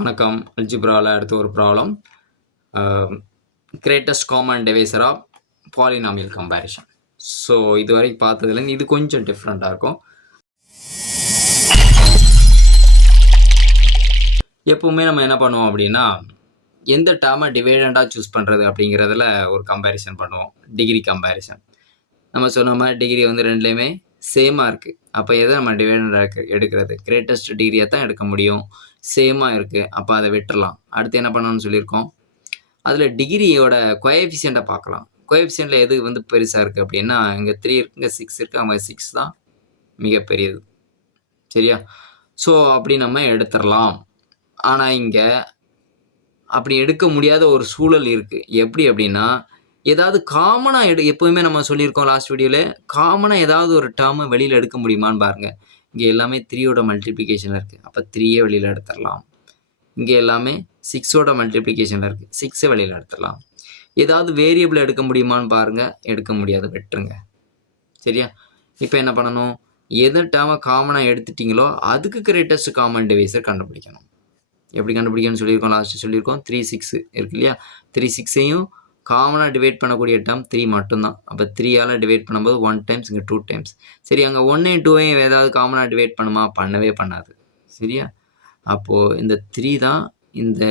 வணக்கம். அல்ஜிப்ராவில் அடுத்த ஒரு problem. Greatest common divisor of polynomial comparison. So இது வரைக்கும் பார்த்ததுலேருந்து இது கொஞ்சம் டிஃப்ரெண்ட்டாக இருக்கும். எப்போவுமே நம்ம என்ன பண்ணுவோம் அப்படின்னா, எந்த டேர்மை டிவைடண்டாக சூஸ் பண்ணுறது அப்படிங்கிறதுல ஒரு கம்பேரிசன் பண்ணுவோம். Degree comparison. நம்ம சொன்ன மாதிரி டிகிரி வந்து ரெண்டுலேயுமே சேமாக இருக்குது. அப்போ எதை நம்ம டிவைடண்டாக எடுக்கிறது? கிரேட்டஸ்ட் டிகிரியை தான் எடுக்க முடியும். சேமாக இருக்குது. அப்போ அதை விட்டுறலாம். அடுத்து என்ன பண்ணணும்னு சொல்லியிருக்கோம், அதில் டிகிரியோட கோஎஃபிஷியண்ட்டை பார்க்கலாம். கோஎஃபிஷியண்ட்டில் எது வந்து பெருசாக இருக்குது அப்படின்னா, இங்கே 3 இருக்குது, இங்கே 6 இருக்குது. அவங்க 6 தான் மிகப்பெரியது. சரியா? ஸோ அப்படி நம்ம எடுத்துடலாம். ஆனால் இங்கே அப்படி எடுக்க முடியாத ஒரு சூழல் இருக்குது. எப்படி அப்படின்னா, ஏதாவது காமனாக எப்போவுமே நம்ம சொல்லியிருக்கோம் லாஸ்ட் வீடியோவில், காமனாக ஏதாவது ஒரு டேர்மை வெளியில் எடுக்க முடியுமான்னு பாருங்கள். இங்கே எல்லாமே 3யோட மல்டிப்ளிகேஷனில் இருக்குது. அப்போ 3யே வெளியில் எடுத்துடலாம். இங்கே எல்லாமே 6ஓட மல்டிப்ளிகேஷனில் இருக்குது. 6 வெளியில் எடுத்துடலாம். ஏதாவது வேரியபிள் எடுக்க முடியுமான்னு பாருங்கள். எடுக்க முடியாது, வெட்டுருங்க. சரியா? இப்போ என்ன பண்ணணும், எந்த டேர்மை காமனாக எடுத்துட்டிங்களோ அதுக்கு கிரேட்டஸ்ட் காமன் டிவைசர் கண்டுபிடிக்கணும். எப்படி கண்டுபிடிக்கணும்னு சொல்லியிருக்கோம், லாஸ்ட்டு சொல்லியிருக்கோம். 3 6 இருக்கு இல்லையா? 3 6ஐயும் காமனாக டிவைட் பண்ணக்கூடிய டேர்ம் 3 மட்டும்தான். அப்போ 3ஆல் டிவைட் பண்ணும்போது 1 டைம்ஸ், இங்கே 2 டைம்ஸ். சரி, அங்கே 1ஐயும் 2ஐயும் ஏதாவது காமனாக டிவைட் பண்ணுமா? பண்ணவே பண்ணாது. சரியா? அப்போது இந்த 3 தான் இந்த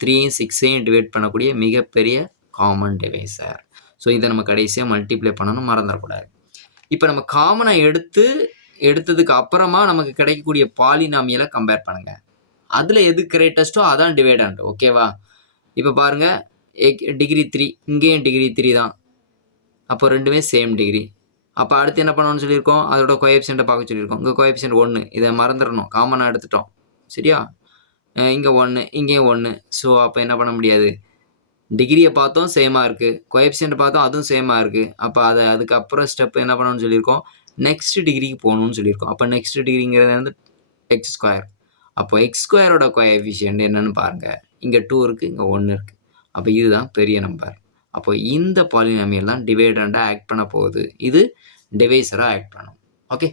3ஐயும் 6ஐயும் டிவைட் பண்ணக்கூடிய மிகப்பெரிய காமன் டிவைசர். ஸோ இதை நம்ம கடைசியாக மல்டிப்ளை பண்ணணும், மறந்துடக்கூடாது. இப்போ நம்ம காமனாக எடுத்ததுக்கு அப்புறமா நமக்கு கிடைக்கக்கூடிய பாலினாமியலை கம்பேர் பண்ணுங்கள். அதில் எது கிரேட்டஸ்ட்டோ அதான் டிவைடண்ட். ஓகேவா? இப்போ பாருங்கள், டிகிரி 3, இங்கேயும் டிகிரி 3 தான். அப்போ ரெண்டுமே சேம் டிகிரி. அப்போ அடுத்து என்ன பண்ணணும்னு சொல்லியிருக்கோம், அதோட கோஎஃபிஷியண்ட்டை பார்க்க சொல்லியிருக்கோம். இங்கே கோஎஃபிஷியன்ட் 1, இதை மறந்துடணும், காமனாக எடுத்துட்டோம். சரியா? இங்கே 1, இங்கேயும் 1. ஸோ அப்போ என்ன பண்ண முடியாது, டிகிரியை பார்த்தோம் சேமாக இருக்குது, கோஎஃபிஷியன்ட் பார்த்தோம் அதுவும் சேமாக இருக்குது. அப்போ அதுக்கப்புறம் ஸ்டெப் என்ன பண்ணணும்னு சொல்லியிருக்கோம், நெக்ஸ்ட் டிகிரிக்கு போகணும்னு சொல்லியிருக்கோம். அப்போ நெக்ஸ்ட் டிகிரிங்கிறது வந்து x². அப்போ x²ஓட கோஎஃபிஷியன்ட் என்னன்னு பாருங்கள். இங்கே 2 இருக்குது, இங்கே 1 இருக்குது. அப்போ இதுதான் பெரிய நம்பர். அப்போ இந்த பாலினாமியல் தான் டிவைடண்டாக ஆக்ட் பண்ண போகுது. இது டிவைசராக ஆக்ட் பண்ணும். ஓகே,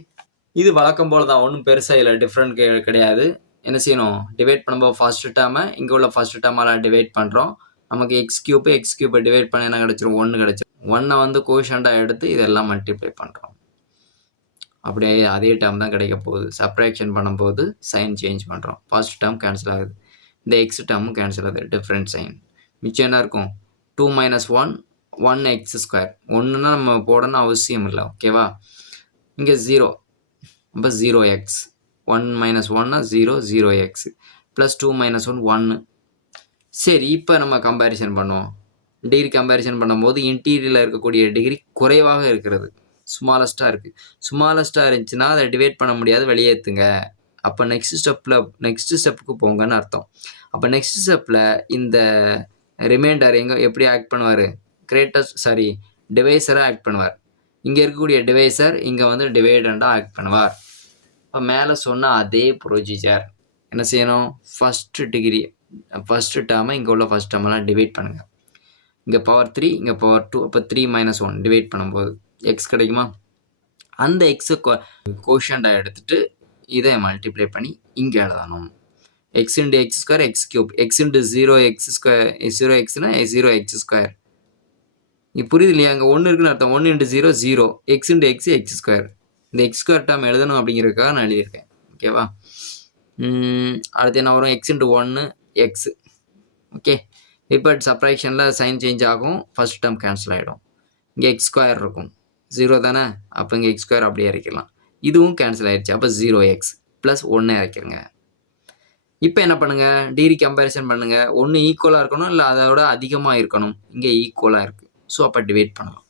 இது வழக்கம் போல் தான், ஒன்றும் பெருசாக இல்லை, டிஃப்ரெண்ட் கிடையாது. என்ன செய்யணும், டிவைட் பண்ணும்போது ஃபஸ்ட்டு டேர்மை இங்கே உள்ள ஃபஸ்ட்டு டேர்மால் டிவைட் பண்ணுறோம். நமக்கு x³ டிவைட் பண்ண என்ன கிடச்சிரும், 1 கிடச்சிரும். 1ஐ வந்து கோஷண்டாக எடுத்து இதெல்லாம் மல்டிப்ளை பண்ணுறோம். அப்படியே அதே டேர்ம் தான் கிடைக்க போகுது. சப்ராக்ஷன் பண்ணும்போது சைன் சேஞ்ச் பண்ணுறோம். ஃபர்ஸ்ட் டேர்ம் கேன்சல் ஆகுது, இந்த எக்ஸ் டேர்மும் கேன்சல் ஆகுது, டிஃப்ரெண்ட் சைன். மிச்சம் என்ன இருக்கும், 2 - 1 1x². ஒன்றுனா நம்ம போடணும் அவசியம் இல்லை. ஓகேவா? இங்கே 0, அப்போ 0x. 1 - 1னா 0, 0x plus 2 - 1 1. சரி, இப்போ நம்ம கம்பேரிசன் பண்ணுவோம். டிகிரி கம்பேரிசன் பண்ணும்போது இன்டீரியரில் இருக்கக்கூடிய டிகிரி குறைவாக இருக்கிறது, ஸ்மாலஸ்ட்டாக இருக்குது. ஸ்மாலஸ்ட்டாக இருந்துச்சுன்னா அதை டிவைட் பண்ண முடியாது, வெளியேற்றுங்க. அப்போ நெக்ஸ்ட் ஸ்டெப்புக்கு போங்கன்னு அர்த்தம். அப்போ நெக்ஸ்ட் ஸ்டெப்பில் இந்த ரிமைண்டர் எப்படி ஆக்ட் பண்ணுவார், டிவைசராக ஆக்ட் பண்ணுவார். இங்கே இருக்கக்கூடிய டிவைசர் இங்கே வந்து டிவைடண்டாக ஆக்ட் பண்ணுவார். இப்போ மேலே சொன்ன அதே ப்ரொசீஜர் என்ன செய்யணும், ஃபஸ்ட்டு டேர்மை இங்கே உள்ள ஃபஸ்ட் டேர்மெல்லாம் டிவைட் பண்ணுங்கள். இங்கே பவர் 3, இங்கே பவர் 2. அப்போ 3 - 1 டிவைட் பண்ணும்போது எக்ஸ் கிடைக்குமா? அந்த எக்ஸை கோஷண்டாக எடுத்துகிட்டு இதை மல்டிப்ளை பண்ணி இங்கே எழுதணும். x × x², x³ x × 0x², 0xனா 0x². இது புரியுது இல்லையா? அங்கே 1 இருக்குன்னு அர்த்தம். 1 × 0 0, x × x x². இந்த x² டேர்ம் எழுதணும் அப்படிங்கிறதுக்காக நான் எழுதியிருக்கேன். ஓகேவா? அடுத்து என்ன வரும், x × 1 x. ஓகே, இப்போ சப்ராக்ஷனில் சைன் சேஞ்ச் ஆகும், ஃபஸ்ட் டேர்ம் கேன்சல் ஆகிடும். இங்கே x² இருக்கும், 0 தானே? அப்போ இங்கே x² அப்படியே இறக்கிடலாம். இதுவும் கேன்சல் ஆகிடுச்சு. அப்போ 0x ப்ளஸ் 1 இறக்கிடுங்க. இப்போ என்ன பண்ணுங்கள், டிகிரி கம்பேரிசன் பண்ணுங்கள். ஒன்று ஈக்குவலாக இருக்கணும், இல்லை அதோட அதிகமாக இருக்கணும். இங்கே ஈக்குவலாக இருக்குது. ஸோ அப்போ டிவைட் பண்ணலாம்.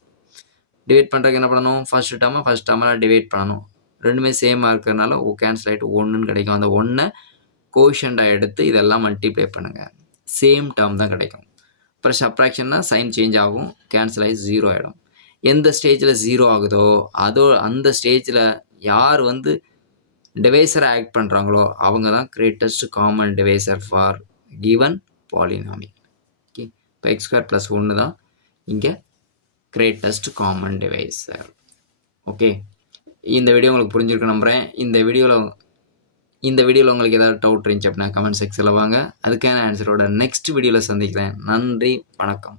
டிவைட் பண்ணுறதுக்கு என்ன பண்ணணும், ஃபஸ்ட் டேர்மெல்லாம் டிவைட் பண்ணணும். ரெண்டுமே சேமாக இருக்கிறதுனால கேன்சல் ஆகிட்டு 1ன்னு கிடைக்கும். அந்த 1ஐ கோஷண்டாக எடுத்து இதெல்லாம் மல்டிப்ளை பண்ணுங்கள். சேம் டேர்ம் தான் கிடைக்கும். அப்புறம் சப்ராக்ஷன்னா சைன் சேஞ்ச் ஆகும், கேன்சல் ஆகி 0 ஆகிடும். எந்த ஸ்டேஜில் 0 ஆகுதோ அந்த ஸ்டேஜில் யார் வந்து டிவைசரை ஆக்ட் பண்ணுறாங்களோ அவங்க தான் greatest common divisor for given polynomial. Okay, இப்போ x² + 1 தான் இங்கே கிரேட்டஸ்ட் காமன் டிவைசர். ஓகே, இந்த வீடியோ உங்களுக்கு புரிஞ்சிருக்கு நம்புகிறேன். இந்த வீடியோவில் இந்த வீடியோவில் உங்களுக்கு ஏதாவது டவுட் இருந்துச்சு அப்படின்னா கமெண்ட் செக்ஷனில் வாங்க. அதுக்கான ஆன்சரோட நெக்ஸ்ட் வீடியோவில் சந்திக்கிறேன். நன்றி, வணக்கம்.